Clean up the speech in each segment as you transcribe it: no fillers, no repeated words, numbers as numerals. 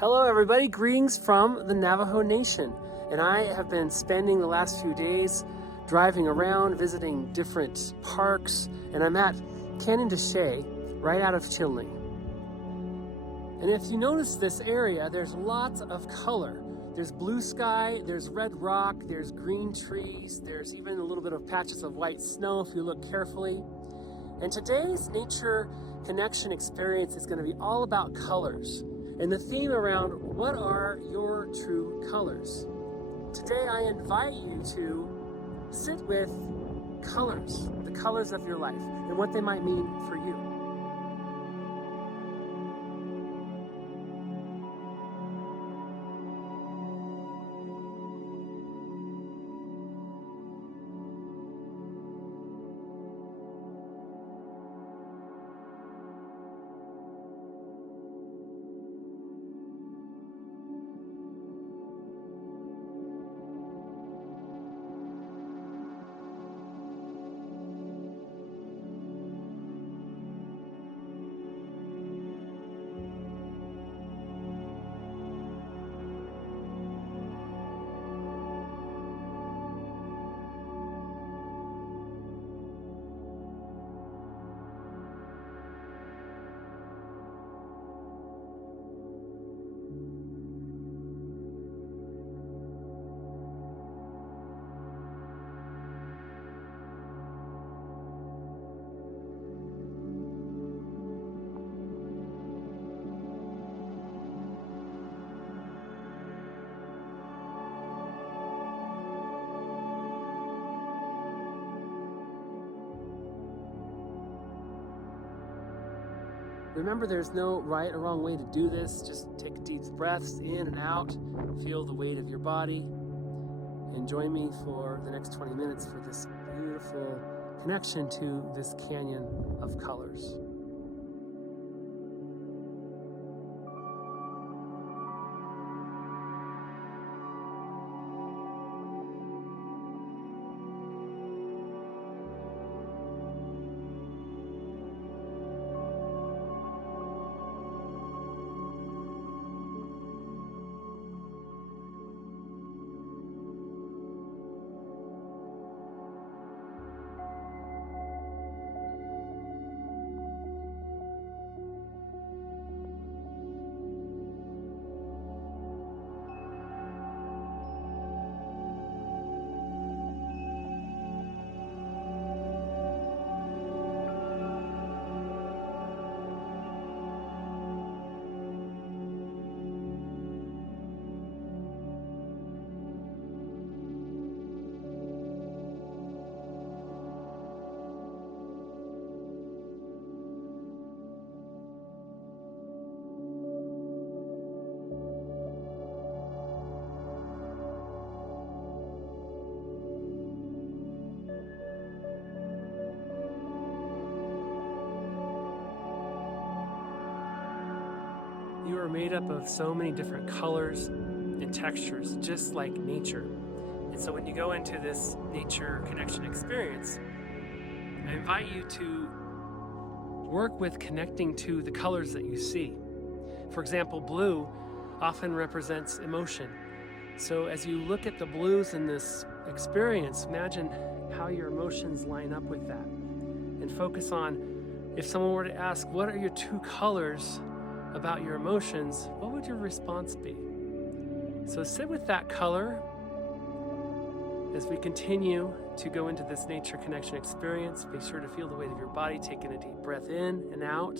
Hello everybody, greetings from the Navajo Nation. And I have been spending the last few days driving around, visiting different parks, and I'm at Canyon de Chelly, right out of Chile. And if you notice this area, there's lots of color. There's blue sky, there's red rock, there's green trees, there's even a little bit of patches of white snow if you look carefully. And today's nature connection experience is going to be all about colors. And the theme around what are your true colors? Today I invite you to sit with colors, the colors of your life, and what they might mean for you. Remember, there's no right or wrong way to do this. Just take deep breaths in and out. Feel the weight of your body. And join me for the next 20 minutes for this beautiful connection to this canyon of colors. You are made up of so many different colors and textures, just like nature. And so when you go into this nature connection experience, I invite you to work with connecting to the colors that you see. For example, blue often represents emotion. So as you look at the blues in this experience, imagine how your emotions line up with that. And focus on, if someone were to ask, what are your true colors about your emotions, what would your response be? So sit with that color as we continue to go into this nature connection experience. Be sure to feel the weight of your body, taking a deep breath in and out.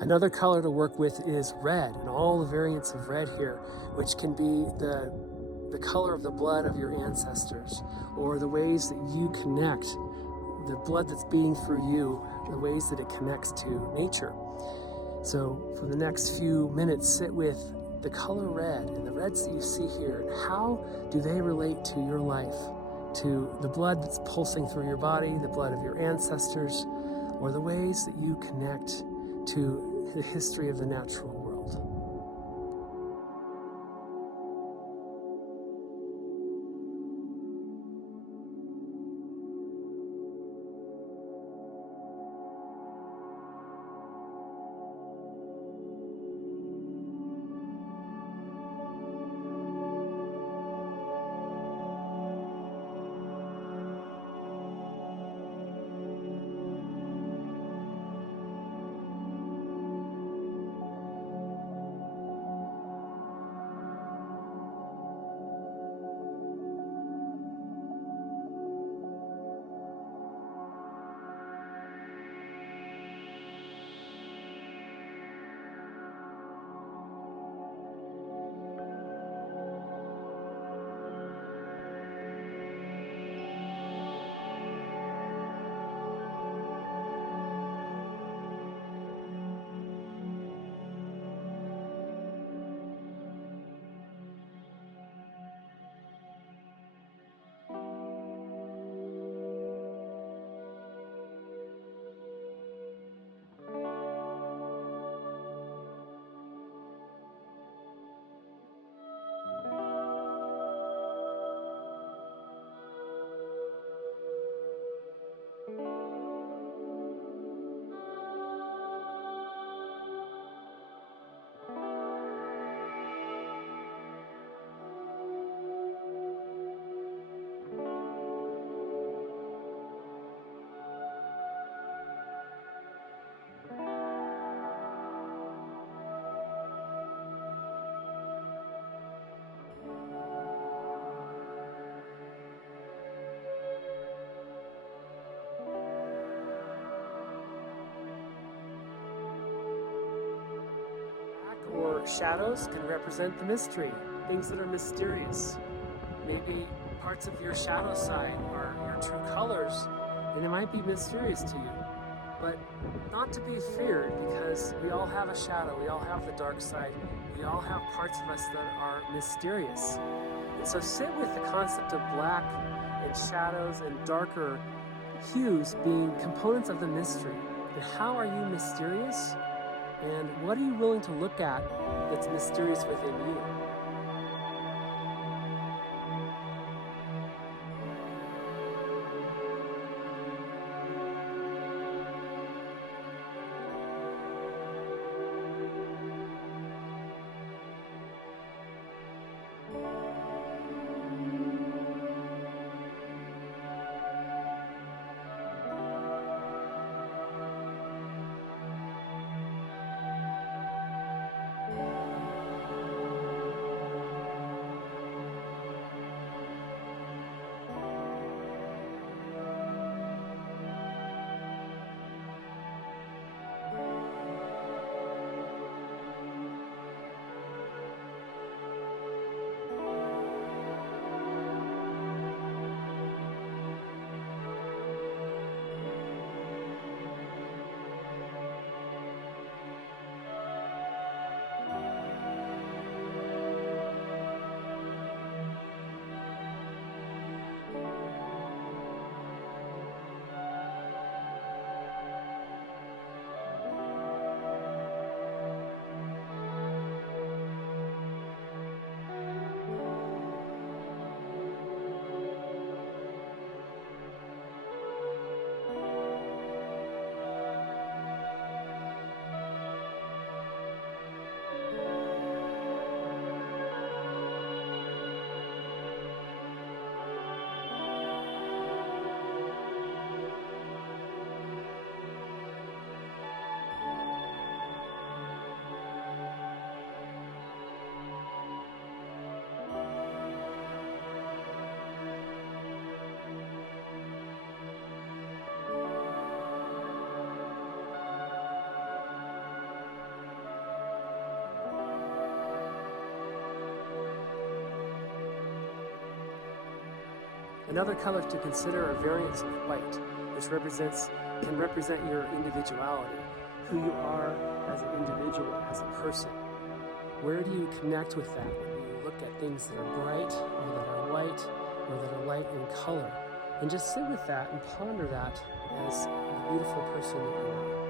Another color to work with is red, and all the variants of red here, which can be the color of the blood of your ancestors, or the ways that you connect, the blood that's beating through you, the ways that it connects to nature. So for the next few minutes, sit with the color red and the reds that you see here, and how do they relate to your life, to the blood that's pulsing through your body, the blood of your ancestors, or the ways that you connect to the history of the natural world. Or shadows can represent the mystery, things that are mysterious. Maybe parts of your shadow side are your true colors, and it might be mysterious to you, but not to be feared, because we all have a shadow, we all have the dark side, we all have parts of us that are mysterious. And so sit with the concept of black and shadows and darker hues being components of the mystery. And how are you mysterious? And what are you willing to look at that's mysterious within you? Another color to consider are variants of white, which can represent your individuality, who you are as an individual, as a person. Where do you connect with that when you look at things that are bright, or that are white, or that are light in color? And just sit with that and ponder that as the beautiful person that you are.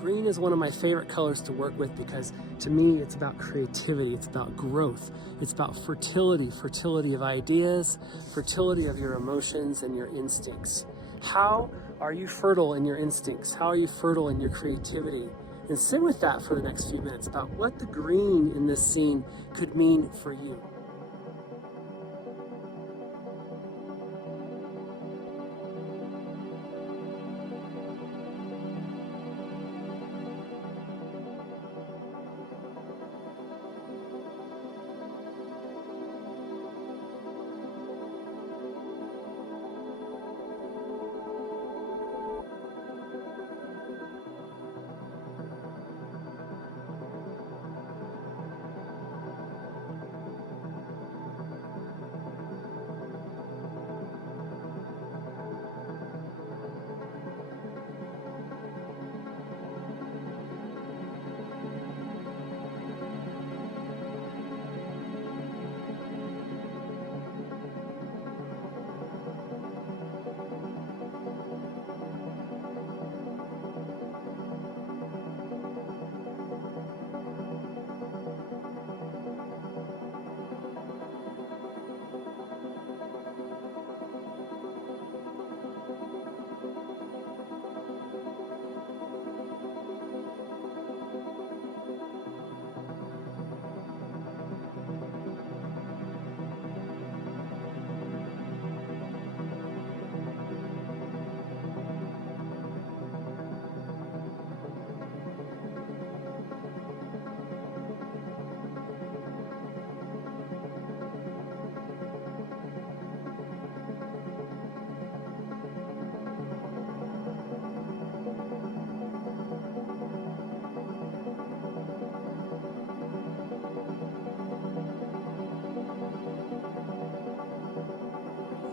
Green is one of my favorite colors to work with because to me it's about creativity, it's about growth, it's about fertility of ideas, fertility of your emotions and your instincts. How are you fertile in your instincts? How are you fertile in your creativity? And sit with that for the next few minutes about what the green in this scene could mean for you.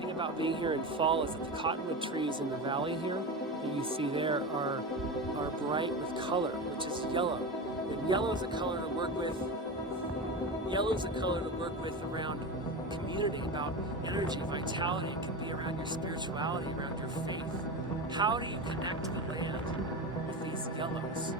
About being here in fall is that the cottonwood trees in the valley here that you see there are bright with color, which is yellow. And yellow is a color to work with. Yellow is a color to work with around community, about energy, vitality. It can be around your spirituality, around your faith. How do you connect to the land with these yellows?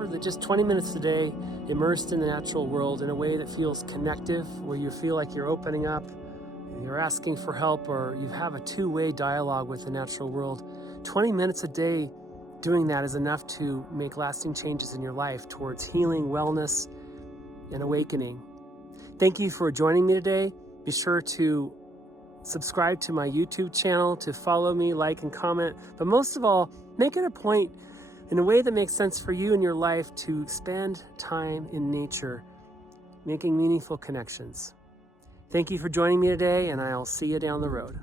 remember that just 20 minutes a day immersed in the natural world in a way that feels connective, where you feel like you're opening up, you're asking for help, or you have a two-way dialogue with the natural world. 20 minutes a day doing that is enough to make lasting changes in your life towards healing, wellness, and awakening. Thank you for joining me today. Be sure to subscribe to my YouTube channel, to follow me, like, and comment. But most of all, make it a point in a way that makes sense for you in your life to spend time in nature, making meaningful connections. Thank you for joining me today, and I'll see you down the road.